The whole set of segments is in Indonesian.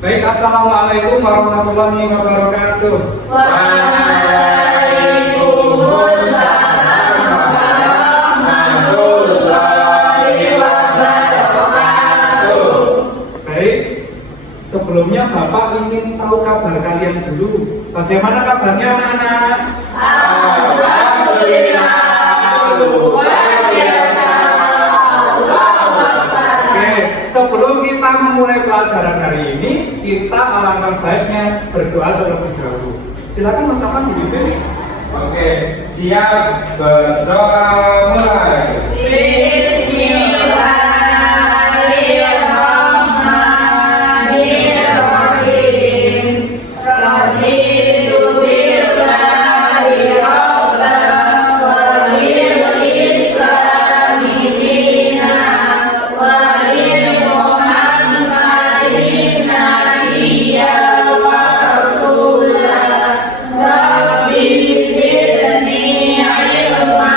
Baik, assalamualaikum warahmatullahi wabarakatuh. Waalaikumsalam warahmatullahi wabarakatuh. Baik, sebelumnya Bapak ingin tahu kabar kalian dulu. Bagaimana kabarnya anak-anak? Alhamdulillah, luar biasa. Oke, sebelum kita memulai pelajaran hari ini, kita alangkah baiknya berdoa terlebih dahulu. Silakan Mas Afan dipimpin. Oke, siap, berdoa mulai. Bismillahirrahmanirrahim. Raditu billahi rabban wa bil islami dinan wa bil muhammadin nabiyyan wa rasulan. Rabbi zidni ilma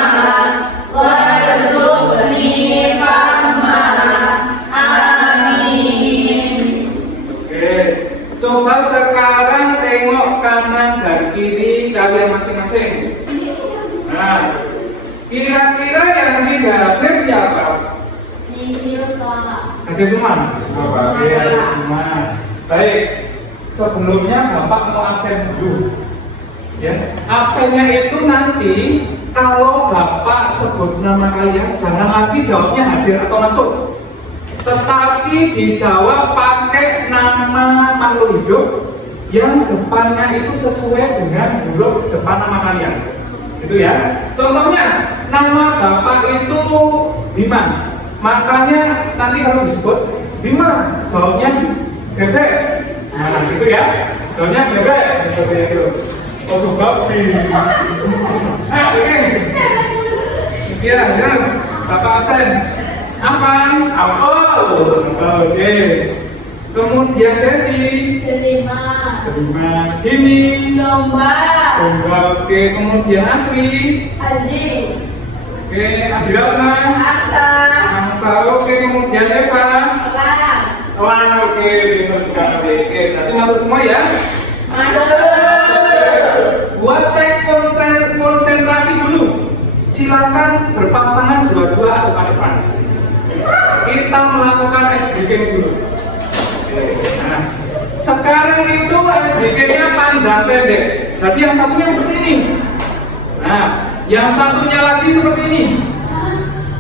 warzuqni fahma. Amin. Oke, coba sekarang tengok kanan dan kiri kalian masing-masing. Nah, kira-kira yang negatif siapa? Ada semua? Oke, ada semua. Baik, sebelumnya Bapak mau absen dulu. Ya, absennya itu nanti kalau Bapak sebut nama kalian, jangan lagi jawabnya hadir atau masuk, tetapi dijawab pakai nama makhluk hidup yang depannya itu sesuai dengan huruf depan nama kalian. Itu ya. Contohnya, nama Bapak itu Bima. Makanya nanti kalau disebut Bima, jawabnya bebek. Nah, gitu ya. Jawabnya bebek. Gitu. Oh, coba oke. Ya, Bapak absen. Apaan? Apel. Oke. Kemudian Desi. Terima. Jimmy. Lomba. Oke. Kemudian Asri. Anjing. Oke. Adirama. Aksa. Angsa. Oke. Kemudian Eva. Pelan. Wah, oke. Benar sekali. Oke. Nanti masuk semua ya. Masuk. Buat cek konsentrasi dulu. Silakan berpasangan dua-dua atau ke depan. Kita melakukan SBK dulu. Nah, sekarang itu SBK-nya panjang pendek. Jadi yang satunya seperti ini. Nah, yang satunya lagi seperti ini.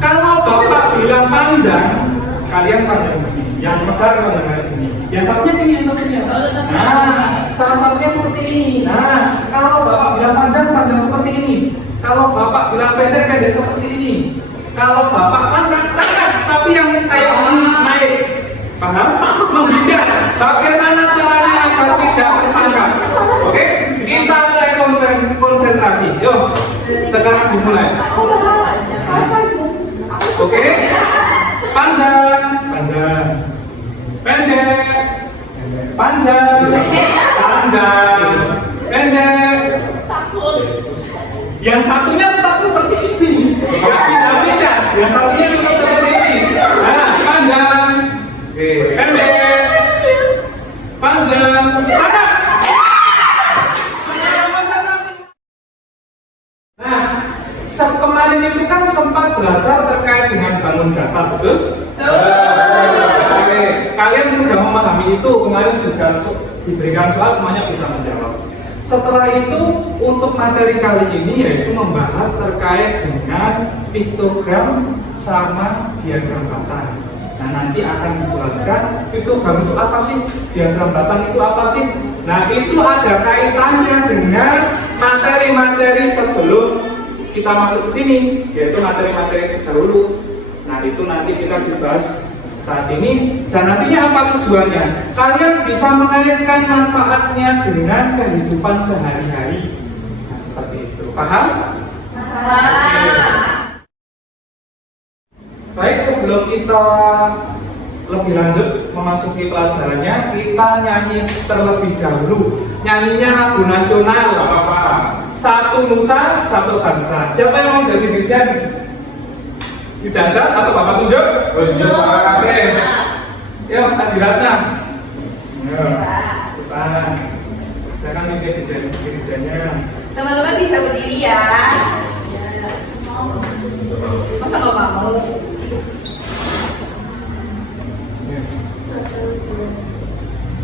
Kalau Bapak bilang panjang, kalian panjang begini. Yang mekar panjang begini. Yang satunya ini yang satunya. Nah, salah satunya seperti ini. Nah, kalau Bapak bilang panjang, panjang seperti ini. Kalau Bapak bilang pendek, pendek seperti ini. Kalau Bapak angkat, tapi yang kayak ini naik. Paham? Menghindar. Bagaimana caranya agar tidak terangkat? Oke? Kita cek konsentrasi. Yuk, sekarang dimulai. Oke? Panjang, panjang. Pendek, panjang, panjang, pendek. Yang satunya tetap seperti ini. Tidak. Yang satunya tetap seperti ini. Nah, panjang, pendek, panjang, padat. Nah, kemarin itu kan sempat belajar terkait dengan bangun datar, betul? Oke, kalian sudah memahami itu. Kemarin juga diberikan soal, semuanya bisa menjawab. Setelah itu, untuk materi kali ini yaitu membahas terkait dengan piktogram sama diagram batang. Nah, nanti akan dijelaskan piktogram itu apa sih, diagram batang itu apa sih. Nah, itu ada kaitannya dengan materi-materi sebelum kita masuk ke sini, yaitu materi-materi terdahulu. Nah, itu nanti kita dibahas saat ini, dan nantinya apa tujuannya? Kalian bisa mengaitkan manfaatnya dengan kehidupan sehari-hari. Nah, seperti itu. Paham? Baik, sebelum kita lebih lanjut memasuki pelajarannya, kita nyanyi terlebih dahulu. Nyanyinya lagu nasional, apa-apa. Satu Nusa, Satu Bangsa. Siapa yang mau jadi dirjen? Didandat atau Bapak tunjuk? Tunjuk. Oke. Yuk, Adiratna. Depan. Sekarang ini jajannya. Teman-teman bisa berdiri ya. Masa nggak mau?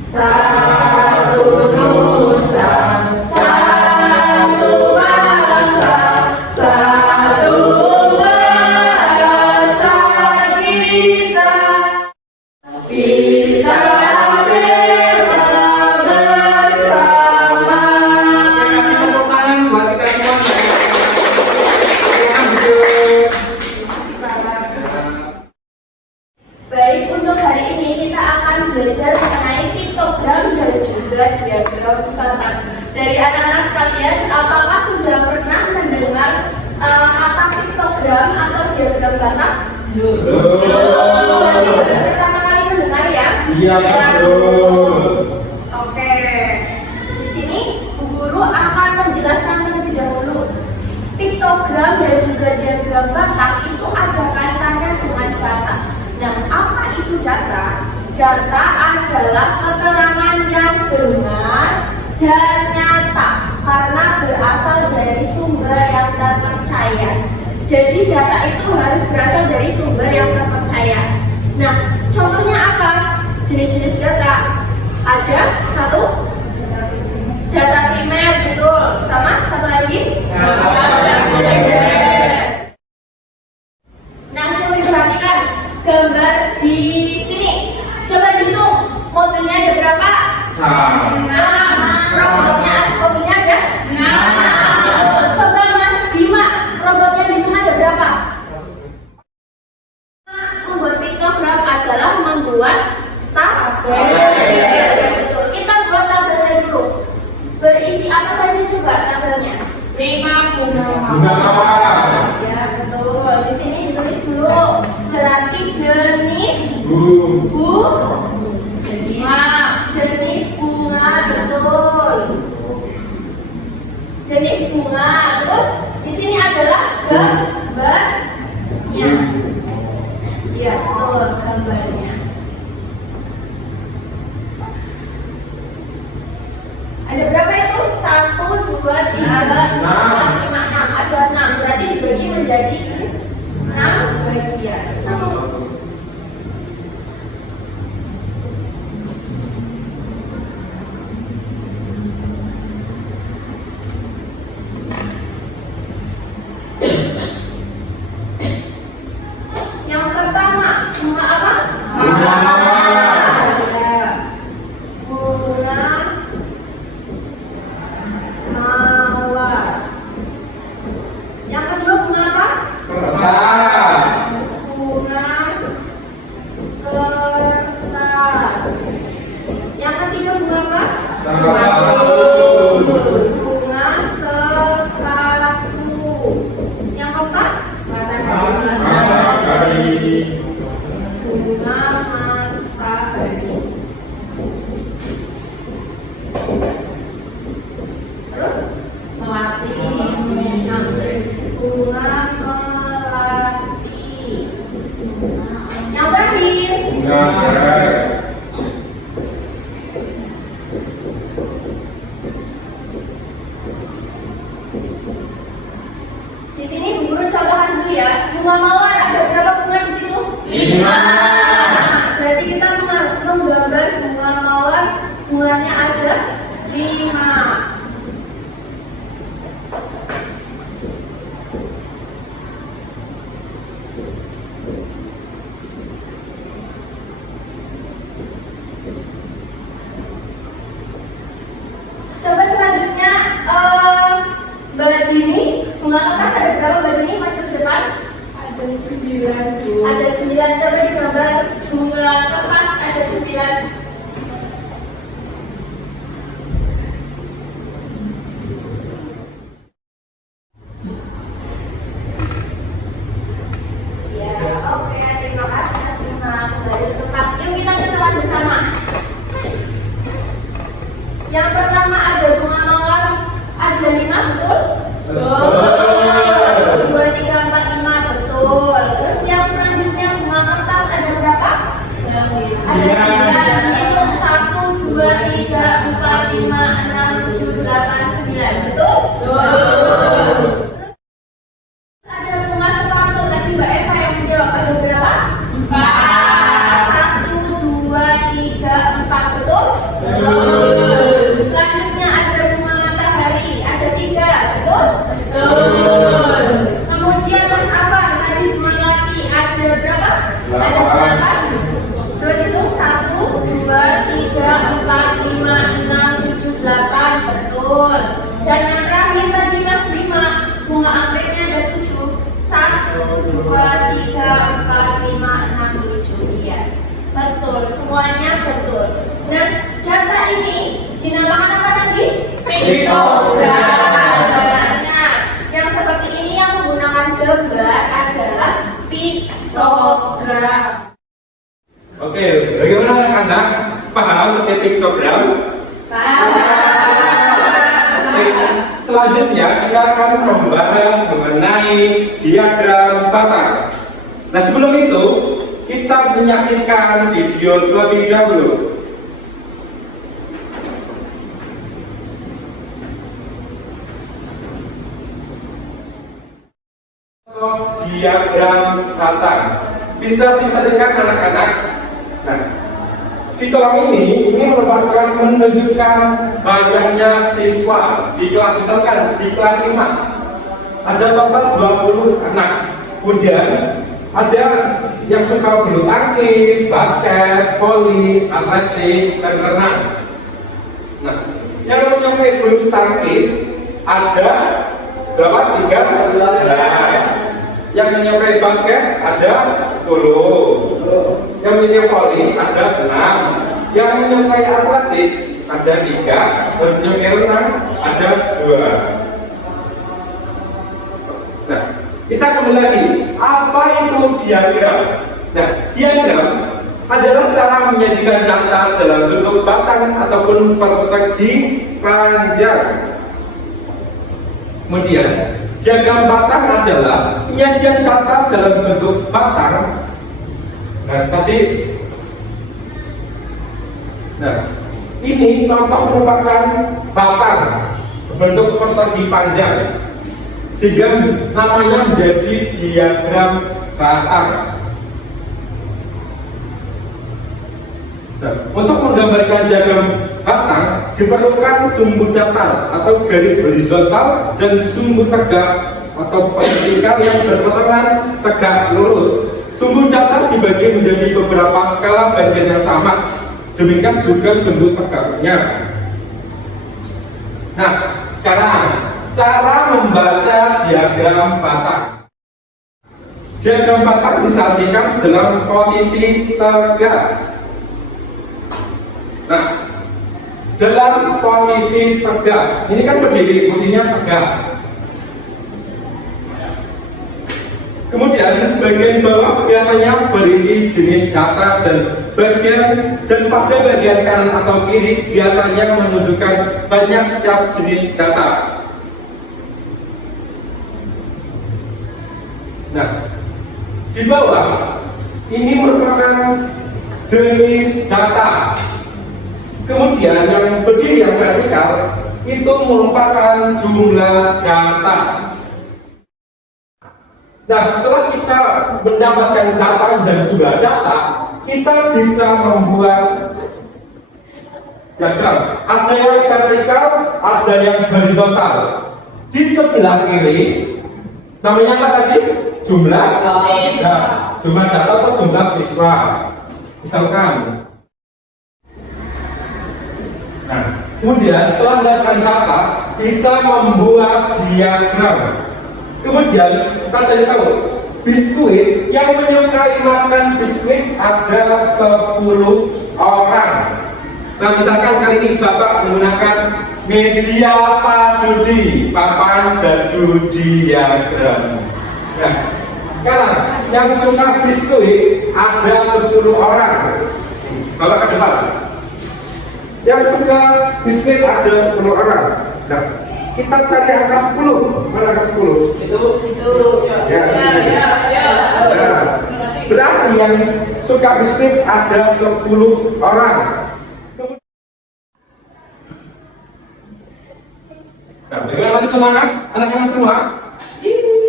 Satu nusa, satu bangsa, satu bahasa kita. Kita bersama. Kasih tepuk tangan buat kita semua. Baik, untuk hari ini kita akan belajar mengenai piktogram dan juga diagram kotak. Dari anak-anak sekalian, apakah sudah pernah mendengar kata piktogram atau diagram kotak? Belum. Berarti baru pertama kali mendengar ya? Iya, betul. Oke. Di sini Bu Guru akan menjelaskan terlebih dahulu. Piktogram dan juga diagram kotak itu ada kaitannya dengan data. Nah, apa itu data? Data adalah keterangan yang benar dan nyata karena berasal dari sumber yang terpercaya. Jadi data itu harus berasal dari sumber yang terpercaya. Nah, contohnya apa? Jenis-jenis data. Ada satu, data primer, betul. Sama satu lagi? Data sekunder. Nah, coba diperhatikan gambar di sini. Coba dihitung mobilnya ada berapa? Mobilnya ada? Coba Mas Bima, robotnya dihitung ada berapa? Membuat piktogram adalah membuat tabel. Ya, betul. Kita buat tabelnya dulu. Berisi apa saja coba tabelnya? Bunga mawar. Ya, betul. Di sini ditulis dulu. Berarti jenis jenis bunga, betul. Jenis bunga. Terus di sini adalah gambarnya. Ya, betul, gambarnya. Ada berapa itu? 1, 2, 3, 4, 5, 6. Ada 6. Berarti dibagi menjadi 6 bagian. Yang pertama, bunga apa? Bunga mawar. Ya. Bunga mawar. Yang kedua bunga apa? Kertas. Bunga kertas. Yang ketiga bunga apa? Sepatu. Bunga sepatu. Yang keempat? Matahari. Bunga matahari. Terus melati. Bunga melati. Yang terakhir Bunga anggrek. di sini Bu Guru contohkan dulu ya. Bunga mawar ada berapa bunga di situ? 5. Berarti kita menggambar bunga mawar, bunganya ada 5. Coba selanjutnya Mbak Dini, bunga kertas ada berapa Mbak Dini? Maju ke depan. Ada 9, Bu. Ada 9. Coba digambar bunga kertas ada 9. Ya, oke. Terima kasih Mas Bima. Kembali ke tempat. Yuk kita catat bersama. Yang pertama ada bunga mawar ada 5, betul? Betul. 2, 3, 4, 5, betul. Terus yang selanjutnya bunga kertas ada berapa? 9. Ada 9. ada berapa? 4. 1, 2, 3, 4, betul? Selanjutnya ada bunga matahari, ada 3, betul? Kemudian Mas Afan, tadi bunga melati ada berapa? Ada 8. Coba hitung 1, 2, 3, 4, 5, 6, 7, 8, betul. Dan yang terakhir tadi Mas Bima, bunga anggreknya ada 7. 1, 2, 3, 4, 5, 6, 7. Iya, betul. Semuanya betul. Dan data ini dinamakan apa tadi? Piktogram. Nah, yang seperti ini yang menggunakan gambar adalah piktogram. Oke, bagaimana anak-anak paham tentang piktogram? Oke, selanjutnya kita akan membahas mengenai diagram batang. Nah, sebelum itu kita menyaksikan video terlebih dahulu. Diagram batang bisa kita lihat anak-anak. Nah, di kolom ini merupakan menunjukkan banyaknya siswa di kelas, misalkan di kelas 5 ada total 20 anak. Kemudian ada yang suka bulu tangkis, basket, voli, atletik, dan renang. Nah, yang menyukai bulu tangkis ada berapa? 13. Yang menyukai basket ada 10. Yang menyukai voli ada 6. Yang menyukai atletik ada 3. Dan menyukai renang ada 2. Nah, kita kembali lagi. Apa itu diagram? Nah, diagram adalah cara menyajikan data dalam bentuk batang ataupun persegi panjang. Kemudian diagram batang adalah penyajian data dalam bentuk batang. Ini contoh merupakan batang bentuk persegi panjang, sehingga namanya menjadi diagram batang. Nah, untuk menggambarkan diagram batang diperlukan sumbu datar atau garis horizontal dan sumbu tegak atau vertikal yang berpotongan tegak lurus. Sumbu datar dibagi menjadi beberapa skala bagian yang sama. Demikian juga sumbu tegaknya. Nah, sekarang cara membaca diagram batang. Diagram batang disajikan dalam posisi tegak. Nah, dalam posisi tegak, ini kan berdiri, posisinya tegak. Kemudian bagian bawah biasanya berisi jenis data dan pada bagian kanan atau kiri biasanya menunjukkan banyak setiap jenis data. Nah, di bawah ini merupakan jenis data. Kemudian yang berdiri yang vertikal itu merupakan jumlah data. Nah, setelah kita mendapatkan data dan jumlah data, kita bisa membuat diagram. Ada yang vertikal, ada yang horizontal. Di sebelah kiri, namanya apa tadi? Jumlah data. Jumlah data atau jumlah siswa. Misalkan. Nah, kemudian setelah mendapatkan data, bisa membuat diagram. Kemudian kita tadi tahu biskuit yang menyukai makan biskuit ada 10 orang. Nah, misalkan kali ini Bapak menggunakan media padudi, papan dadu diagram. Nah, sekarang yang suka biskuit ada 10 orang. Bapak ke depan. Yang suka biskuit ada 10 orang. Nah, kita cari angka 10. Mana angka 10? Itu. Ya. Nah, berarti yang suka biskuit ada 10 orang. Nah, bagaimana masih semangat? Anak-anak semua?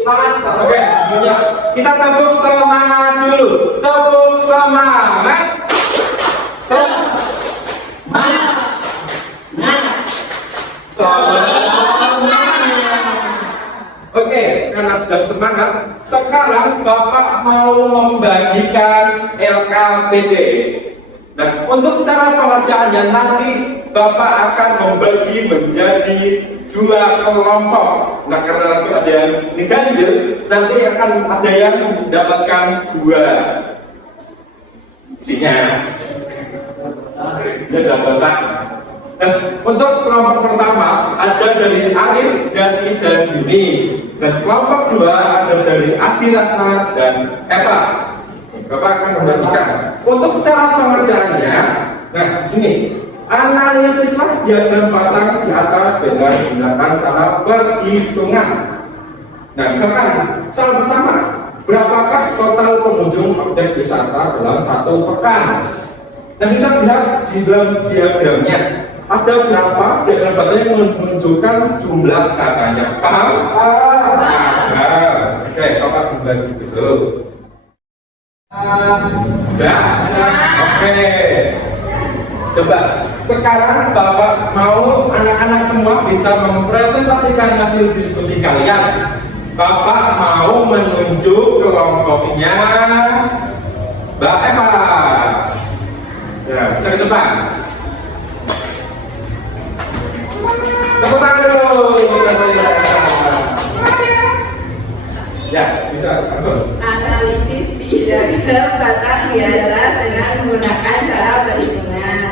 Semangat. Oke, semuanya. Kita tabung semangat. dulu. Tepuk semangat. Oke, karena sudah semangat, sekarang Bapak mau membagikan LKPD. Nah, untuk cara pengerjaannya nanti Bapak akan membagi menjadi 2 kelompok. Nah, karena nanti ada yang diganjil, nanti akan ada yang mendapatkan 2. Isinya dia dapat. Nah, untuk kelompok pertama ada dari Arif, Dasi, dan Dini. Dan kelompok 2 ada dari Adi, Ratna, dan Eva. Bapak akan membagikan. Untuk cara pengerjaannya, nah sini analisislah diagram batang di atas dengan menggunakan cara perhitungan. Nah, misalkan soal pertama, berapakah total pengunjung objek wisata dalam 1 pekan? Nah, bisa lihat di dalam diagramnya ada berapa diagram batang yang menunjukkan jumlah katanya. Paham? Oke, Bapak membagi dulu. Sudah? Oke. Coba sekarang Bapak mau anak-anak semua bisa mempresentasikan hasil diskusi kalian. Bapak mau menunjuk kelompoknya Mbak Eva. Ya, bisa ke depan. Tepuk tangan dulu. Ya, bisa langsung. Analisis diagram batang di atas dengan menggunakan cara perhitungan.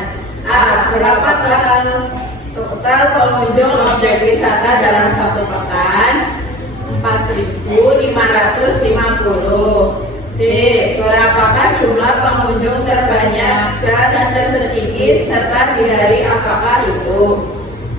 A. Berapa total pengunjung objek wisata dalam 1 pekan? 4.550. B. Berapakah jumlah pengunjung terbanyak dan tersedikit serta di hari apakah itu?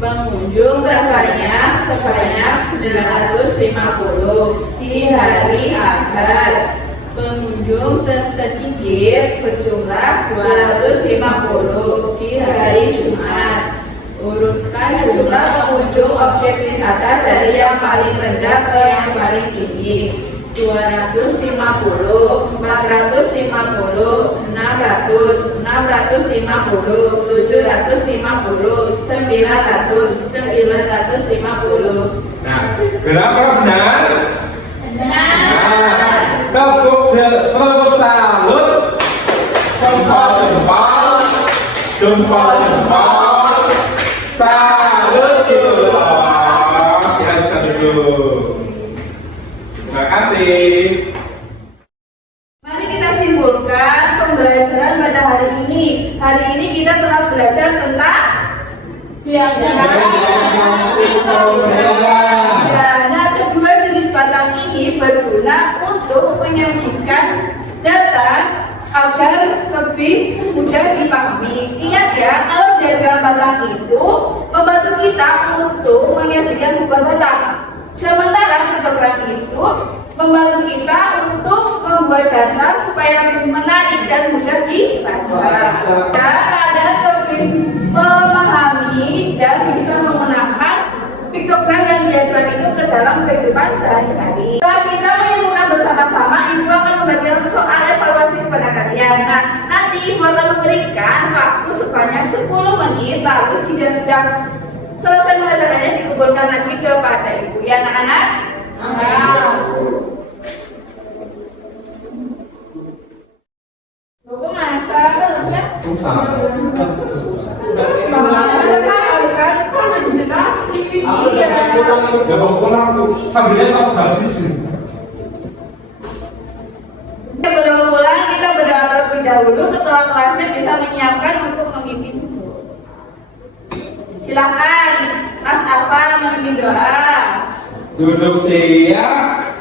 Pengunjung terbanyak sebanyak 950 di hari Ahad. Pengunjung tersedikit berjumlah 250 di hari Jumat. Urutkan jumlah pengunjung objek wisata dari yang paling rendah ke yang paling tinggi. 250, 450, 600, 650, 750, 950. Nah, berapa benar? Benar. Tepuk salut. Jempol. Salut gitu loh. Ya, bisa duduk. Terima kasih. Mari kita simpulkan pembelajaran pada hari ini. Hari ini kita telah belajar tentang dana. Kedua jenis batang ini berguna untuk menyajikan data agar lebih mudah dipahami. Ingat ya, kalau diagram batang itu membantu kita untuk menyajikan sebuah data. Sementara histogram itu membantu kita untuk membuat data supaya lebih menarik dan mudah dibaca. Dan ada lebih memahami dan bisa menggunakan piktogram dan diagram itu ke dalam kehidupan sehari-hari. Setelah kita menyimpulkan bersama-sama, Ibu akan membagikan soal evaluasi kepada kalian. Nah, nanti Ibu akan memberikan waktu sebanyak 10 menit. Lalu jika sudah selesai pelajarannya dikumpulkan lagi kepada Ibu. Ya anak-anak? Buku masak, terusnya? Ya pokoknya aku sambilnya tak habis. Sebelum pulang kita berdoa terlebih dahulu. Ketua kelasnya bisa menyiapkan untuk memimpin. Silakan Mas Afan memimpin doa. Duduk siap.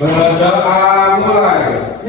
Berdoa mulai.